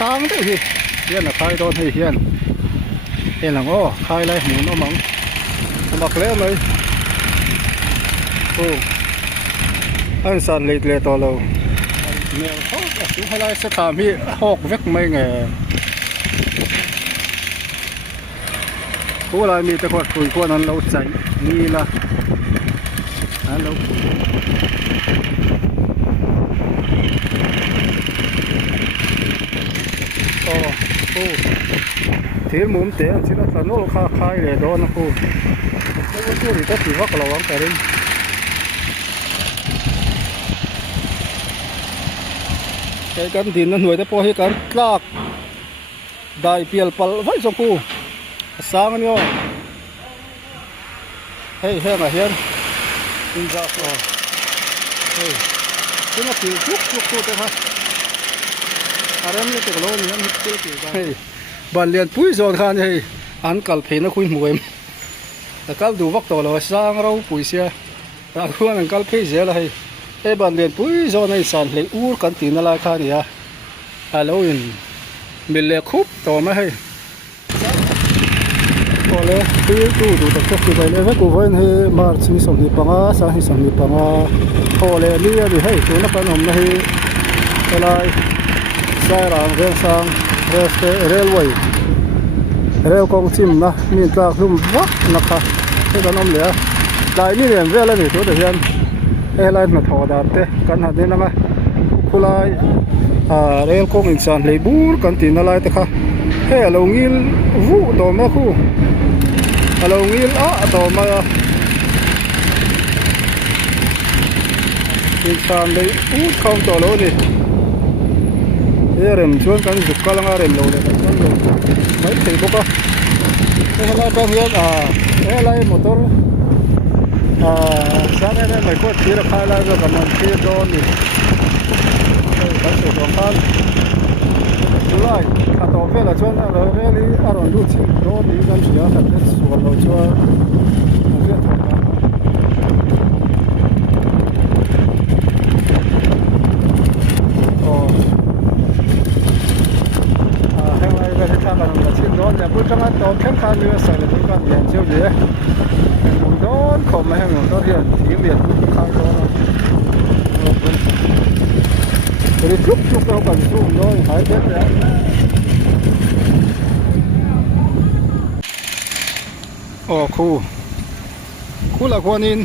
sáng thế thì hiền là khai đón hay hiền hiền là ngô khai lại muốn nó mỏng mặc lẽ mấy insanhleih le to lo mèo khóc chúng hay lại sẽ làm hi hộp vét mấy ngày cú lại mi tao quạt phủi quan ăn lâu cháy mi là ăn lâu thế muốn thế chỉ là nó khai để đó nó cô nó có chút thì tất chỉ vắt là vắng cả đấy cái cắn thì nó nuôi tới po hết cắn thlap đại pial pal vậy trong cô sáng anh nhá hey hey mà hiền in ra rồi hey cái nó chịu chút thế ha em lấy cái lon này mình tiêu cái bàn liền pui giòn khan hey ăn cà phê nó khui mùi là cá đủ vắt to rồi sang rau pui xia ta khuôn ăn cà phê dễ là hey cái bàn liền pui giòn này sàn lấy uống cắn tiền là khan này à alo in mình lấy khúc to mà hey có lẽ cái đủ tập trung cái này với cô với hey mà chỉ sống đi bằng sáng thì sống đi bằng có lẽ đi thì hey chỗ nó còn hôm nay cái này sairang ven sang railway rail kawng chim na min tlak lum vak na kha he kan om le lai ni len vela ni to de hian e lai na thaw dar te kan ha den anga khulai rail kawng insanhleih bur kan tin na lai te kha he lo ngil vu to ma khu alo ngil a to ma insanhleih kawng to lo ni rem chuan kan zuk ka langa rem lo le kan lo mai thei boka ela ka hian ela motor sa ne mai ko thira khala ga kan thir do ni kan se do khan lai ka to ve la chuan ro really aron lu chi do ni kan sia kan so lo chuan ve to nhà bút trong anh tàu kém khăn như sợi là những con biển chiếu gì ấy đón khổ mà em nó hiện tiếng biển cũng khá to rồi lúc đâu cần xuống thôi phải biết đấy khu là quan in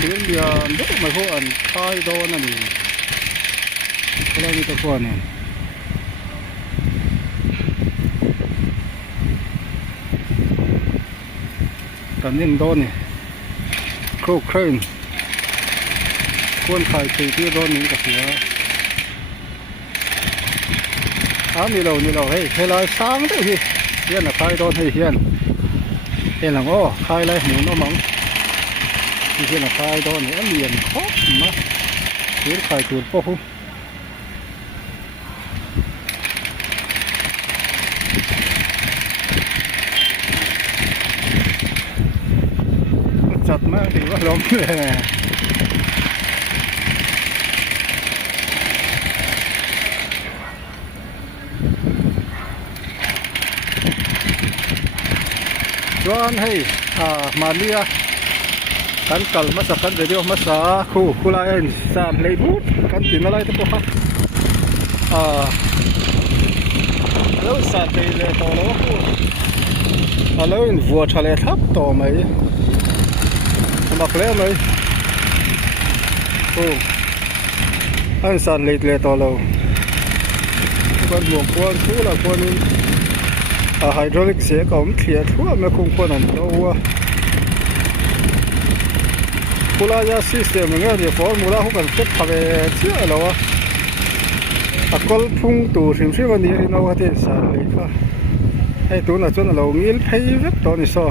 tiếng biển rất mà khó ăn khai đó này cái này tôi quan nàyกันนิ่งโดนนี่โครเครนควรขายตีที่โดนนี้กับเสียนี่เราเฮ้ยลายสร้างได้ที่เฮียนขายโดนให้เฮียนหลังขายไรหมูน้ำมันที่เฮียนขายโดนนี่เลียนครบมาเฮียนขายจุดปุ๊บจัดมากถือว่าล้มเลยชวนให้มาเลียกันกัลมาสักกันเดียวมาสาคู่ลายสามเลยบูดกันกินอะไรตัวพวกแล้วสามเลยต่อแล้วคู่แล้วอินวัวทะเลทับต่อไหมmặc lẽ mấy insanhleih le to lo con buộc con chú là con hydraulic sẽ có thiệt thua mà không con ăn đâu pula ya system nghe thì formula không cần chất phải chưa đâu col phung tủ xem xemวันนี้เราว่าที่insanhleih fa hay tủ là chân là nghiến thấy rất to này so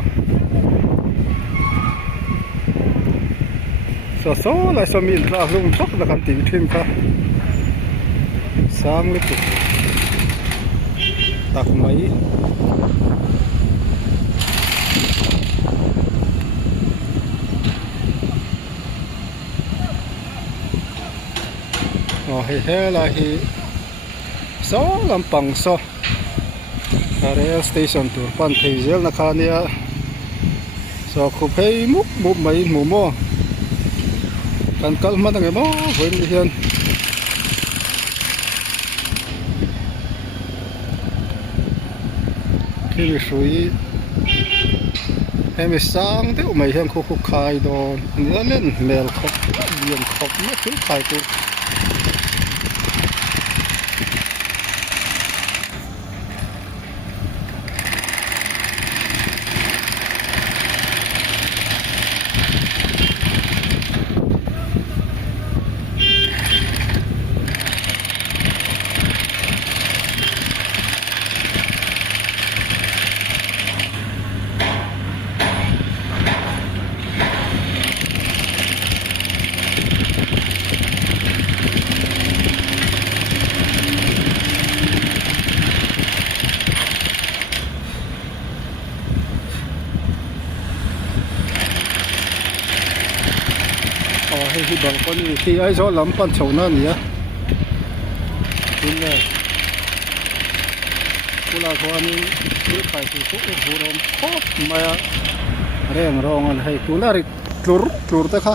số lại số miền ra lung tóc là cần tìm thêm cả sáng lịch tạc máy he là so lampang so rail station tur pan theizel na khania so khupei muk mu mai mu mo kan kalman nge mo wen hian khi sui em sang te mai hian khu khai don ni len mel khop lian khop ma chu khai tu hi balcony khi ai zo lam pan chona nia tin le kula khwani tu khai tu hu rom khop maya reng rong an hei tu na ri tlur ta kha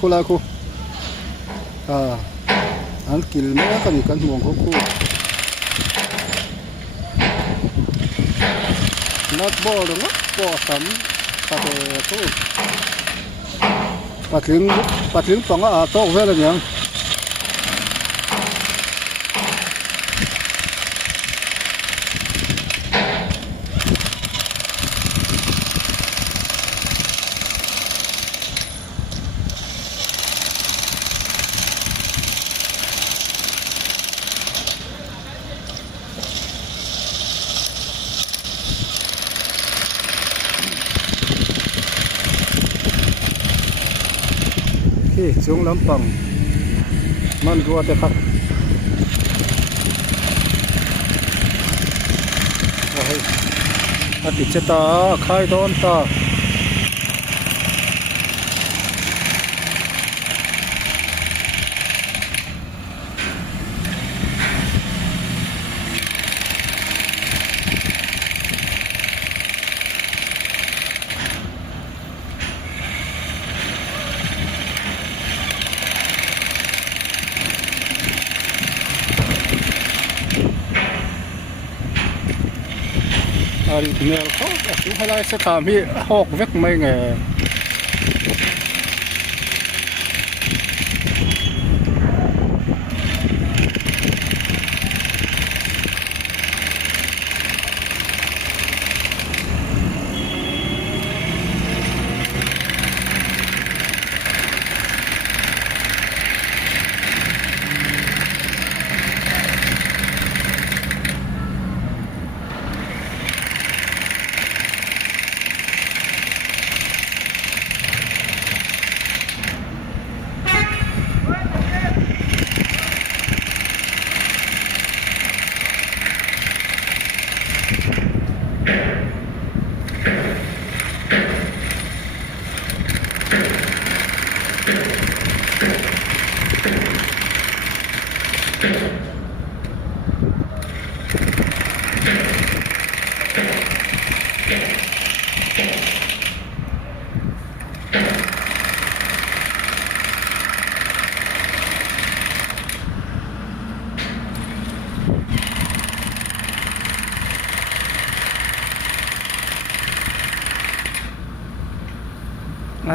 khula khu an kil me kan muang khu not ball no po sam ta tu patling panga a tok vel anyang chung lampang man ruwa te khat ati cheta khai don ta ari mel kho tu halai se tham hi hok vek mai nge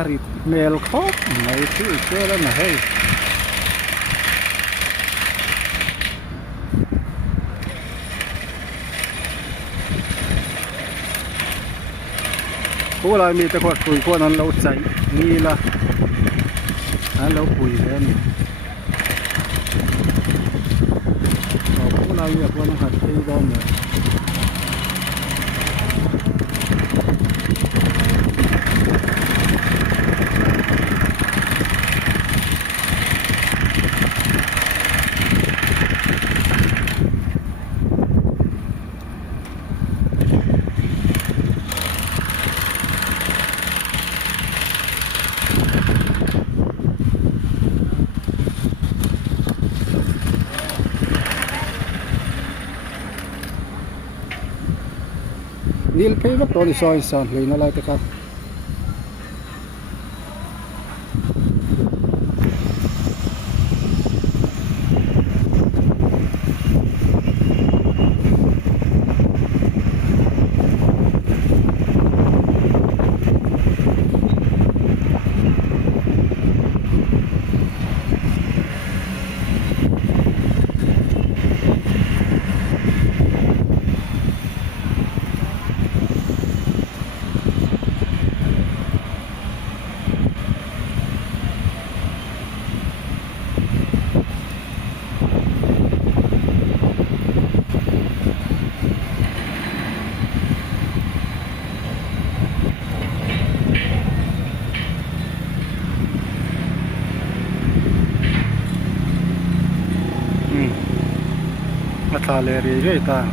ari mel kho mai tu chela na hei cô lại mi ta quạt tuổi con ăn lâu cháy nghi là ăn lâu củi lên cô lại mi con hạt cây đom rồi nil phê vắt đó đi soi sàn lấy nó lại tất cả mà thà lệ gì vậy ta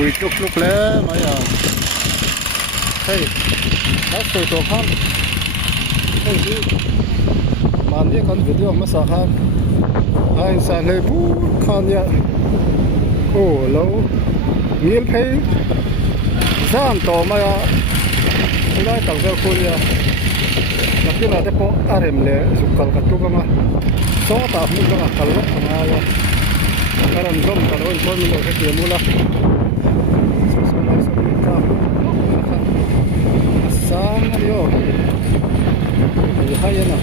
bụi lúc lúc lẽ mà hey đã soi tổ khăn hey đi mà đi con video mà sao khăn hai sản lấy bút khăn ya ô lâu miếng phê giảm tổ mà cái đó tặng cho cô ya đặc biệt là cái bộ RM lệ sụp cật cật chút mà số tạp mua cái cật lắm mà ya cái làm giống cái đó con mình cái tiền mua la sang ayo hay na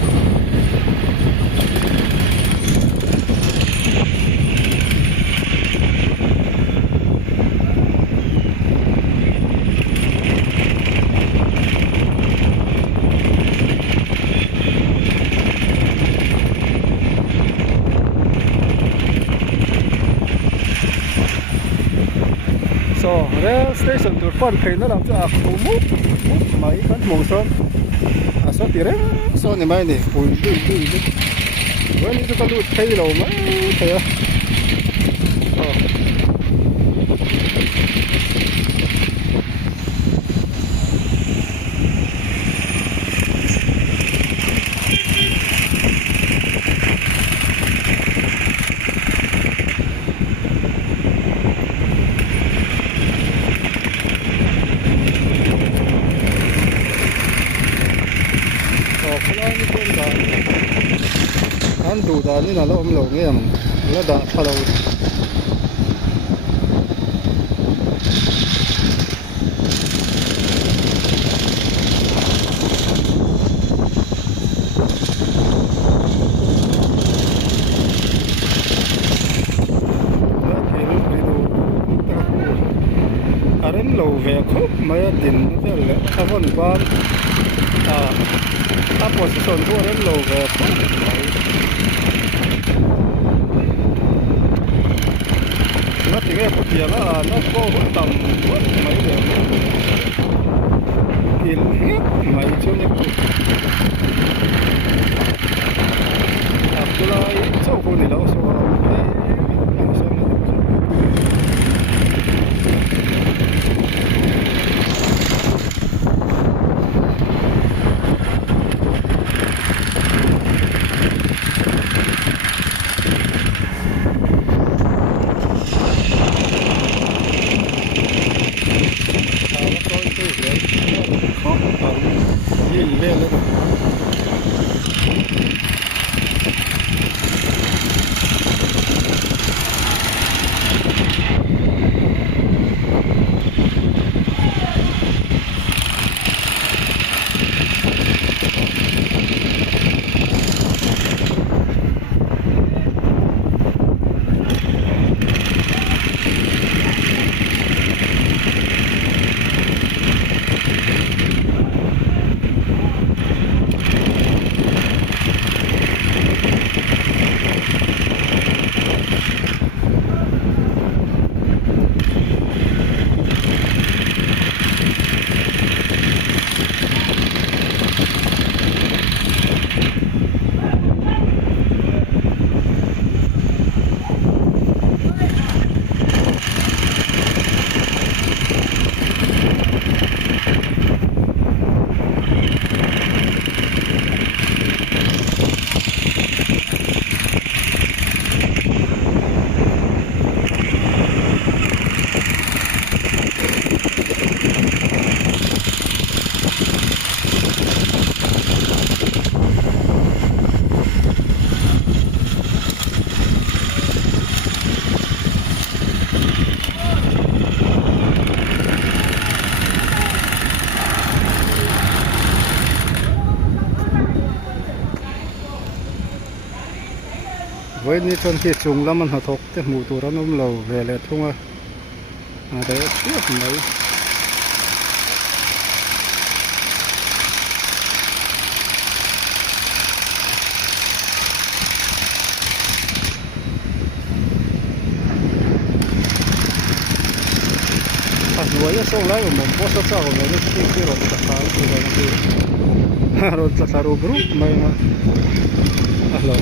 so rail station tur pon phe nó làm cho aku muk mai kan mong son aso tire so ni mai ni pun tu when itu kan lu thei lo ma thei anh đủ đã như là nó ôm lồng nghe mà nó đã thay đổi anh lầu về khúc mấy tiền nó là ta vẫn quan position của anh lầu về khúc nó chỉ nghe một tiếng nó có tầm mấy giờ tiền hết mấy chỗ này tôi nói chỗ cô này lâu số với ní chân khi trùng lắm mình hợp thục cái mù tù đó nó lầu về lẹt không à đấy tiếp đấy nuôi xong lại một bó sát sao rồi nó cái rồi tất cả rồi nó rồi tất cả rồi bự mày mà lần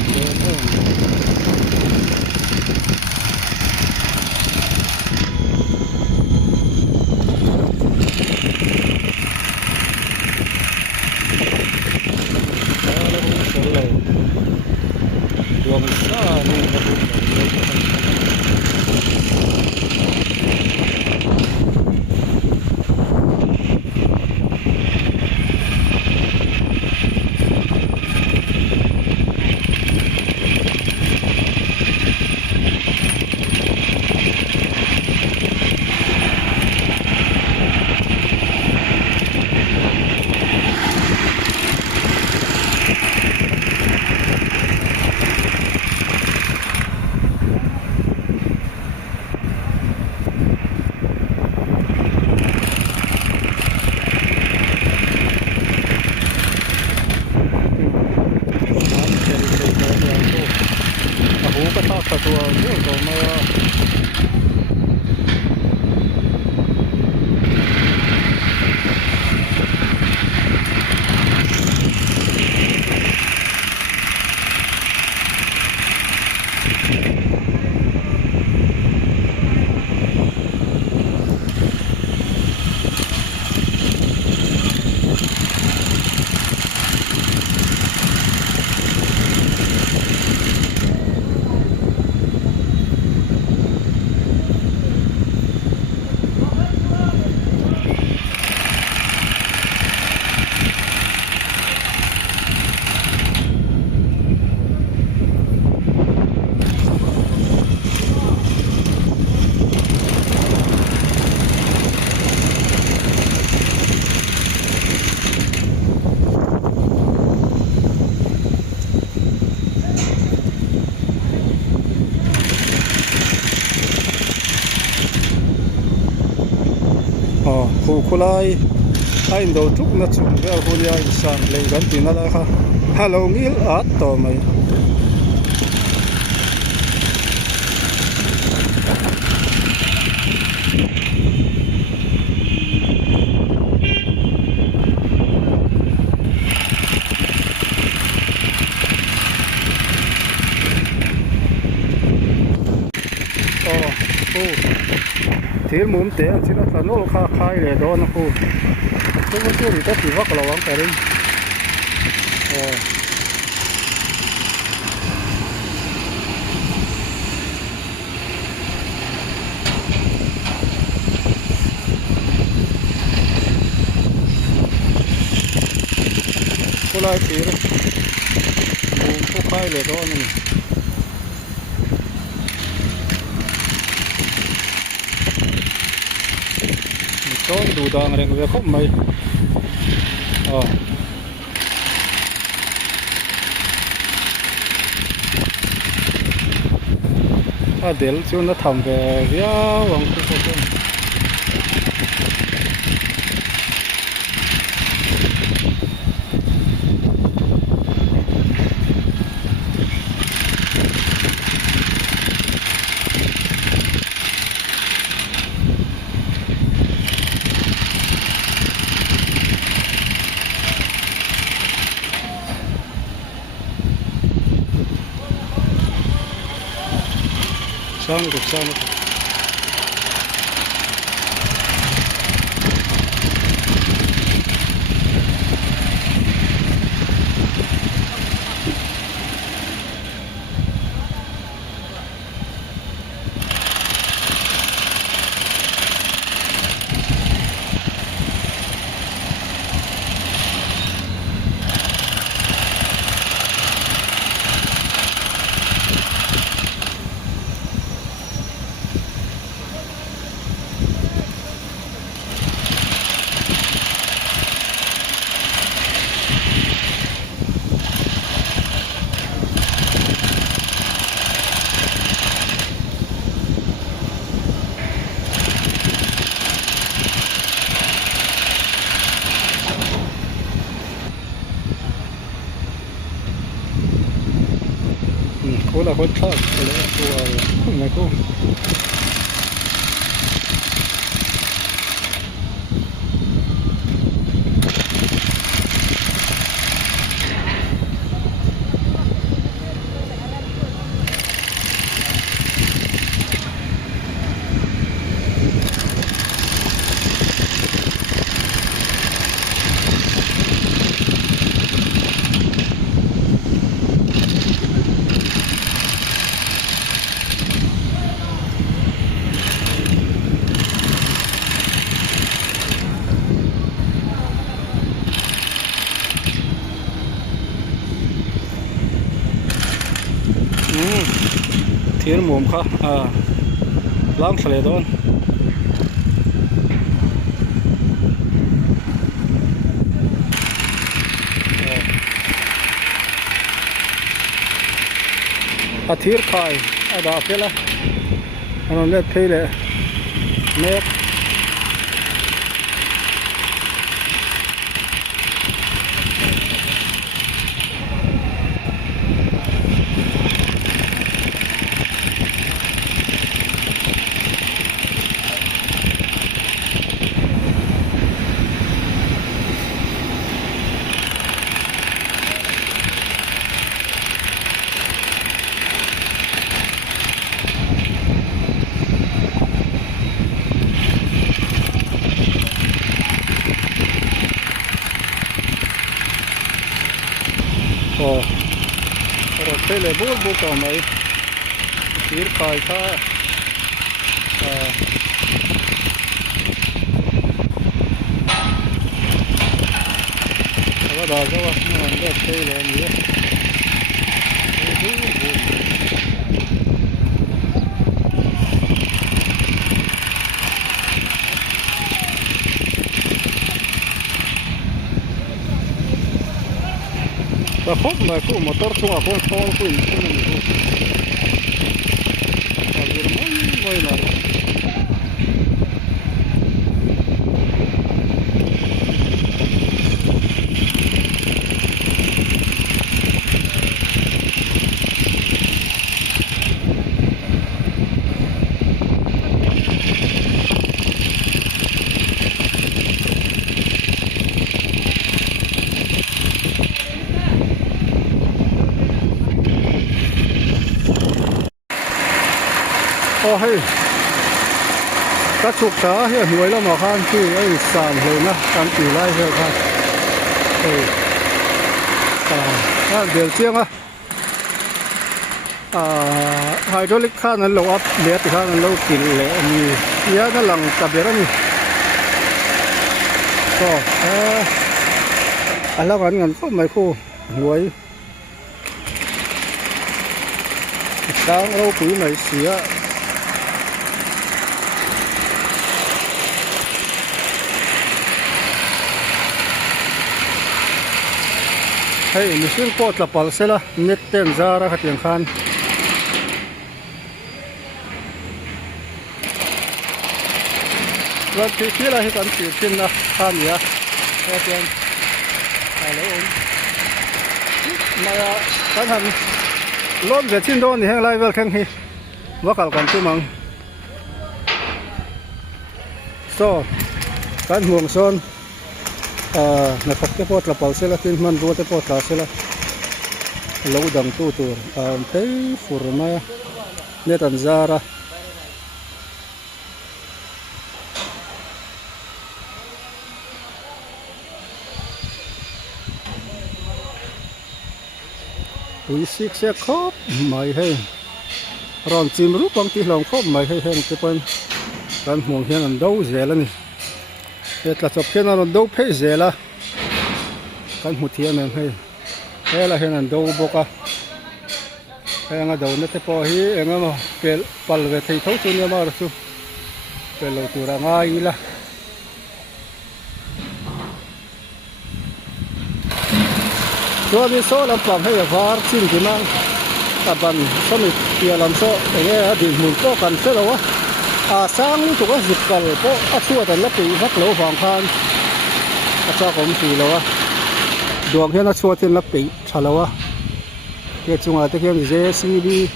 ตัวเรื่องตัวมาคุไลไอ้ดาวทุกนัดสุดเดียวคุณยายสั่งเลยกันที่นั่นแหละค่ะฮัลโหลงิลอัดต่อไหมที่มุมเตะที่นั่นโน้ตค่าขายเลยโดนนะคุณทุกคนช่วยแต่ที่ว่าเราวางแต่เรื่องคนละที่มุมผู้ขายเลยโดนนี่ก็ดูดังเรื่องเรื่องไม่เดี๋ยวช่วงนั้นทำไปเยอะหวังทุกคนสร้างรูปสร้าง คนละคนทอดคนละตัวไหนกูทีนหมุมค่ะล้างทะเลโดนอาทิตย์คายดาบเพล่ะอันนั้นเล็ดเพลเลยเมฆโอ้รถเพลบุกต่อไหมทีร์คายค่ะว่าดาวก็ว่ามันเล็ดเพลเลยนี่แต่พบมาคู่มอเตอร์ช่วงคนท้องคู่นี้คู่นี้ไม่หน่อยโอ้เฮ้ยกระฉุกขาเหี้ยหวยแล้วหมอข้างที่ไอ้สามเลยนะการตีไล่เหี้ยครับเฮ้ยเดี๋ยวเชี่ยงอ่ะไฮดรอลิกข้านั้นเราอัพเลียดข้านั้นเรากินเลยมีเยอะนั่นหลังกับเดี๋ยวนี่ก็อันละวันเงินก็ไม่คู่หวยช้างเราปุ๋ยไหนเสียเฮ้ยมิสิ่งปอดละปัลเสละเน็ตเต็มซาระขัดยังคันวันที่เราให้กันติดขึ้นนะข้ามเนี่ยแค่เพียงอะไรมาการทำล้มเสียชิ้นโดนนี่แห้งไรเวลแข็งฮีว่าข่าวกันชั่วโมงโซ่การห่วงโซนนะครับที่พอดละเปล่าเสร็จแล้วที่มันรู้ที่พอดละเสร็จแล้วเราดังตู้ตัวเฮ้ยฟูร์มาเนี่ยตันซาระวิสิกเสียครบไม่ให้ร้อนจิมรู้บางทีลองครบไม่ให้แห้งที่เป็นการห่วงเห็นอันดูเสียแล้วนี่เดี๋ยวจะจบเห็นอันดูเพ่เสียละกันหัวเทียนนั่นให้ละเห็นอันดูบกะให้งาดูนั่นแต่พอฮีเองมาเปลปัลเวทีเท่าตัวเนี่ยมาสุเปลตัวร่างง่ายละตัวนี้โซ่ลำปังให้ฟาร์ชินที่นั่งตะบันสมิธเตียลำโซ่เงี้ยดินหมุนโซ่กันเสร็จแล้ววะสร้างถูกว่าสิบกันเพราะชั่วแต่ละปีพักเหลวฝั่งพานเจ้าของสีแล้ววะดวงเห็นชั่วที่ละปีชาแล้ววะ cái chung à cái kia JCB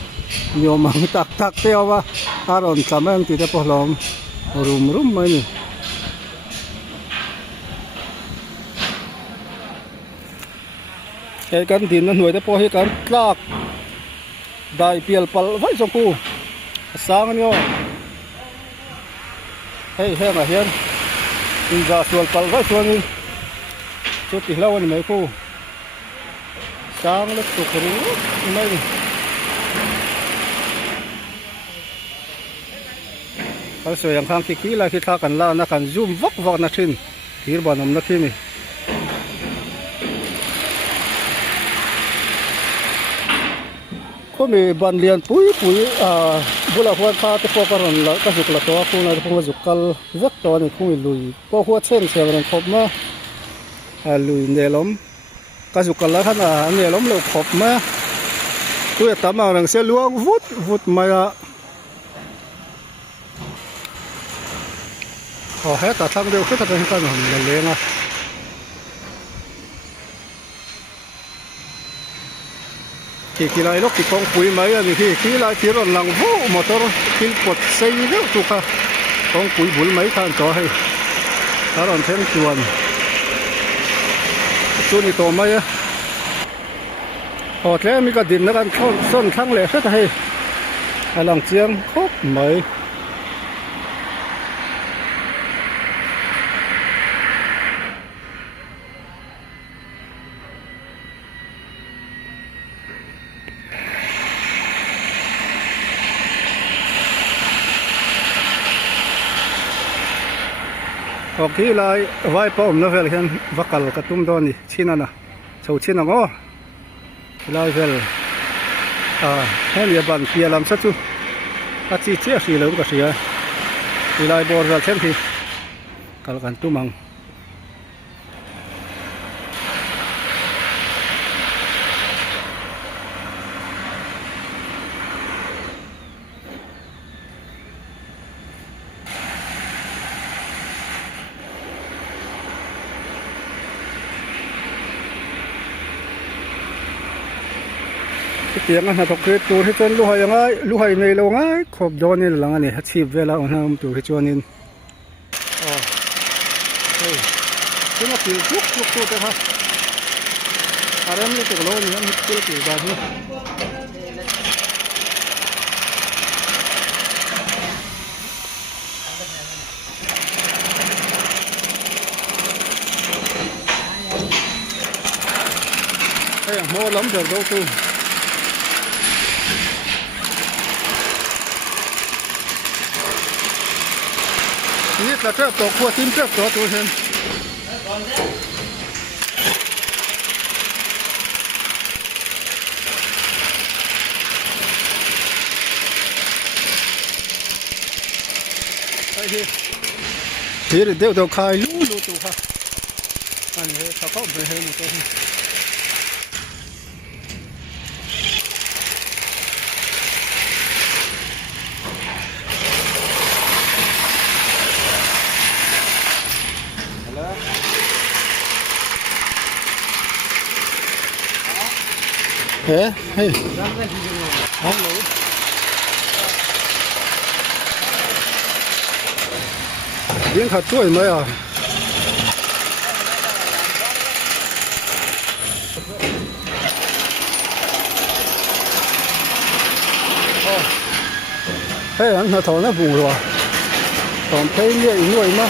nhiều mảng tắc tắc theo wa aron chăm em thì đẹp lắm rum mấy nhỉ cái căn tin nó nuôi đẹp cái căn thlap đại pial pal vai trong khu sáng nhau hey mà hiền in ra sual pal vai xuống chút thì lâu mấy khu sáng lớp tục rú mấy cái sợi yang khang kiki là khi ta cần la nó cần zoom vóc vóc nó trên thì bọn nó thêm này có mấy bàn liền pui bula hoa ta thì có cái là cái dục là to cũng là không dục cal rất to này không lùi có hoa sen xem là khop mà lùi nề lắm cái dục cal là khá là nề lắm là khop mà tôi tắm vào rằng sẽ luộc vút mà hết ta thang đều hết ta cái cái là lên à khi lại lúc thì con quỷ mấy anh khi lại thì rồi lằng vô motor khi bật xây nữa tụ cả con quỷ bún mấy thằng cho hay đó là thêm chuồn thì to mấy á thế mình có điện nó ăn son thang lệ hết hay lằng chiang khóc mấy khi lại vai bom nó về hiện vakal cái tum đó nè china nè sầu china ngó lại về hay là bàn kia làm sao chứ chỉ xí lớn cái gì lại bỏ ra xem thì cái tum mang tiếng anh học cái tour hết trơn lu hay này lâu ngay khop do nên là ngay hết chip về là ông nam tour hết cho nên cái nó chỉ chút thôi ha em lấy cái lối này em cái bao nhiêu mua lắm được đâu tu nhất là trước tổ của team trước tổ tôi xem thì đều đều khai lú tụ ha anh ấy sao có về một cái hey không lũ biến thật tuổi mới à hey anh nó thổi nó bù rồi còn thấy người mà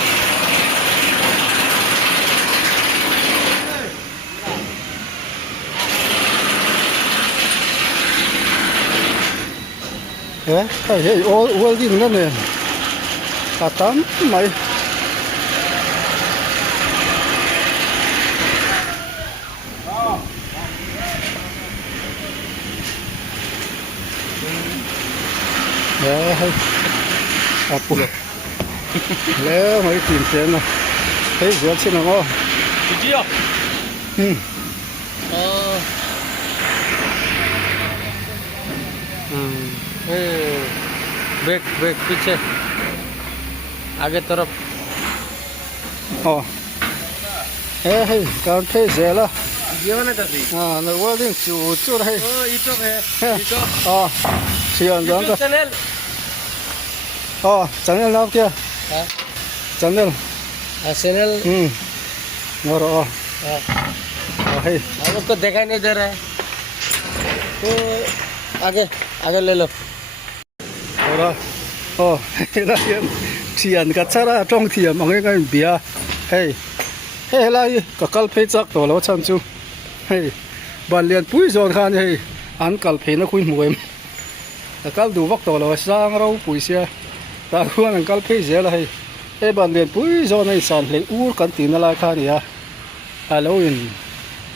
cái hệ ô đi nữa nè cả tám mấy hay bù lẽ mấy tiền tiền này thấy rửa trên nó ngon back पीछे आगे तरफ hey cảm thấy dễ là gimana tadi? nó qua đi chủ đây Oh, YouTube ya. YouTube. chuyện đó YouTube channel. channel nào kia Hah? channel Channel. ngồi hey हम उसको देखा नहीं दे रहा है तो आगे आगे ले लो rồi là hiện chuyện cái chara trong thì mà cái bia hey hey là cái cal phê chắc tổ lo chân chú hey bạn liền bùi rồi khan hey ăn cal phê nó khui mùi cái cal đủ vóc tổ lo sang rau bùi xe ta khui ăn cal phê dễ là hey hey bạn liền bùi rồi này sản lấy u cần tiền lại khan ya alo in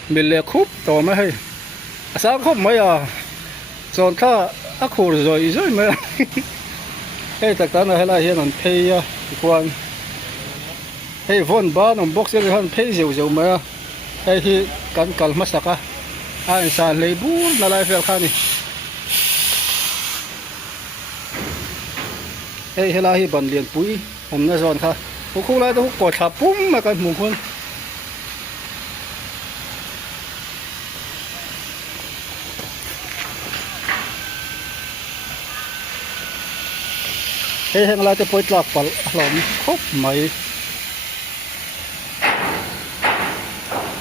mình lệ khúc tổ mà hey sáng khúc mấy rồi ta khổ rồi mà hey tất cả là hiện on pay quan hey von ba on box cái han pay dầu mà hey hi kan kal masaka insanhleih bu na lai fel khani hey hela hi ban lian pui om na zon kha khu lai to ko tha pum ma kan mu khun hey hang la te poi tlak pal hlom khop mai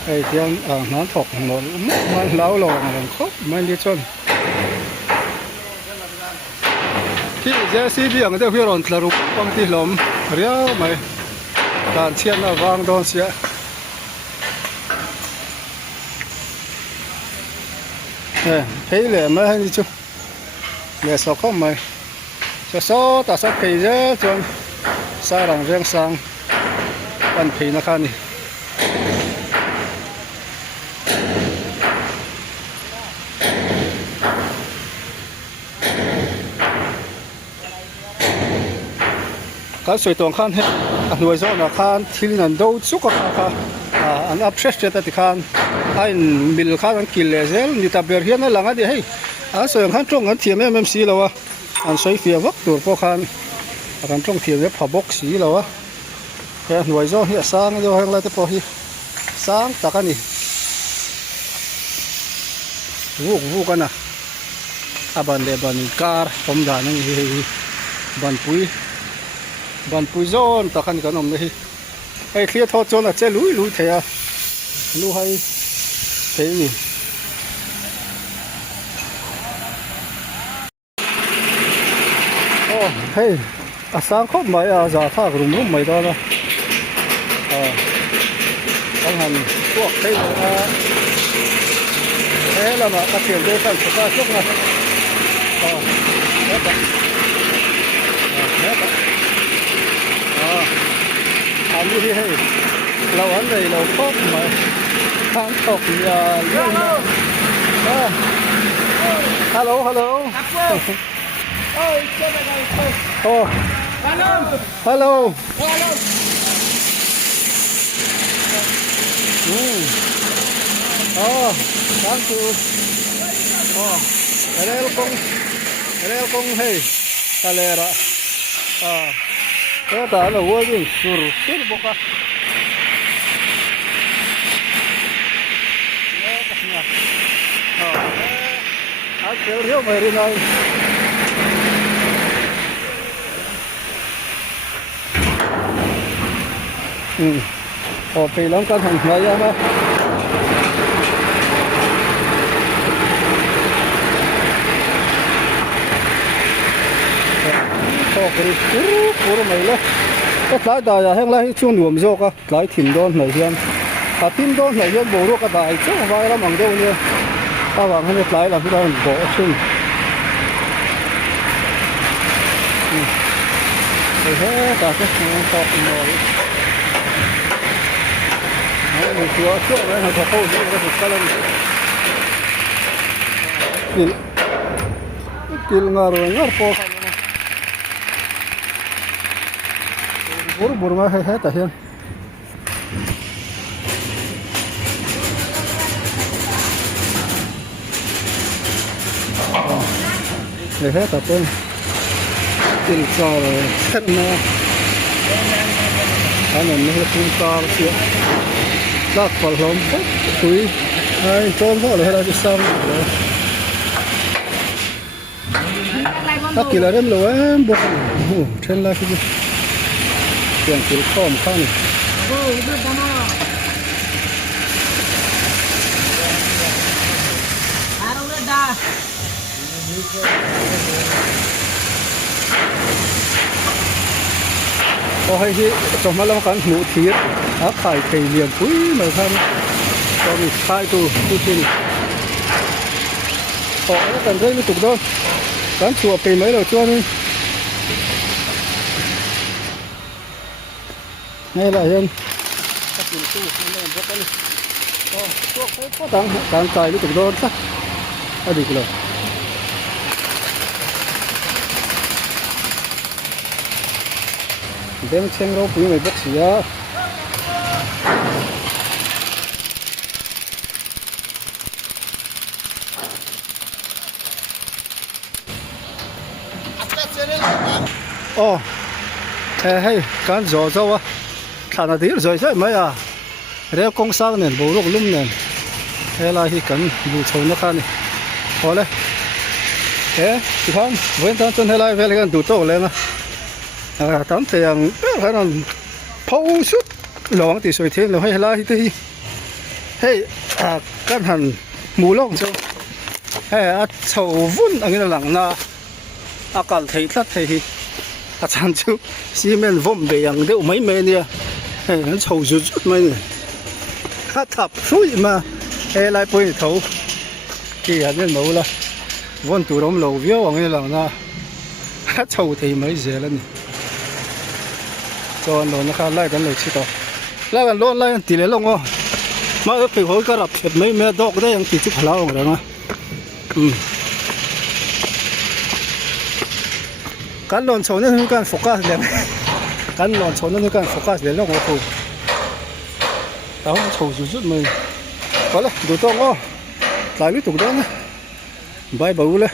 hey tiang nan thok no man lau lo ngan khop mai li chon khi je si bi ang te hi ron tlaru pang ti hlom ria mai dan chian na wang don sia hey le ma han chu le so khop mai số ta sắp phi chứ chọn sairang riêng sang ăn phi nó khăn đi cái suy tuồng khăn hết nuôi gió là khăn thì lần đâu chút có khăn anh áp stress cho ta thì khăn anh mình khăn anh kỹ lệ dễ như ta biểu hiện nó là cái gì hay suy khăn trong anh thiềm em xí đâu anh xoay phía vóc tuổi po khan anh trong thiền với phá bốc xí rồi á cái nuôi gió hiện sang rồi hàng lại tới po hi sang ta cái này vu cái nào ban để ban car tom đàn này ban pui gió ta cái này này hay khi thọ cho là chơi lúi thế lúi hay thế gì hey sáng khóc mấy giờ thác rung mấy đó nè anh hành quốc đây là thế là mà các tiền đây phải có chút này hết anh đi hey lâu anh đây lâu khóc mà tháng khóc liên hello oh hello thank you rel kong hey kalera cái ta là vô gì sur boka anh kêu hiểu mày đi này phi lắm con thằng này ra đó puro mày đó cái lái đài là hang lái chung nuông rô cả lái thìn đôn này hiền thìn đôn này hiền bổ rô cả đài chứ không phải là bằng đâu nha ta bảo hắn lái là cái đó bổ chung thế cả cái cọp nồi mình chúa chỗ đấy là thật không cái thực cái lần kil ngar po bur mà hay hết hiền để hết tập bên kil cho rồi hết na anh mình nó cũng to chuyện lắc vào lom túi ai trôn vợ là hay là sao các kỳ là em lâu em bốc trên là cái gì tiền kiểu com khăn có hay gì trong mà làm cái nụ thiệt áp phải cây liền quý mà tham cho mình khai tu tin họ nó cần thấy liên tục thôi cán chùa cây mấy rồi cho nên ngay là dân các mình tu nên rất là chuột thấy có tăng tài liên tục thôi chắc ở đây rồi đem xem đâu quý người bác sĩ á hay cán gió gió á thằng nào tiếc rồi thế mấy à rêu công sang nè bố lục lum nè hay là khi cán bù trâu nó khăn này thôi đấy thế thì không với tao chân hay là về cái đủ tổ lên mà tắm tiền phải là phâu suốt lỏng thì sôi thêm là hay là thì hey cán hẳn mù lông cho hey chầu vun anh ấy lặng na cần thấy rất thì chẳng chú xi men vôm về yang đều mấy men nè nó chầu rút mấy nè thập suối mà lại bơi thấu thì anh nói là vốn tụ đom lầu viêu anh ấy là na chầu thì mấy giờ lên cho nó khá lại cái lời chỉ tao lại cái lon lại tỷ lệ long ô mà cái phải hối cái đập mấy mẹ đọc đấy yang tỷ chút lao rồi mà cán lon chầu nên cái focus lên cán lon chầu nên cái focus lên nó cũng tao chầu rút mình có là đủ to ô lại tiếp tục đó bye bye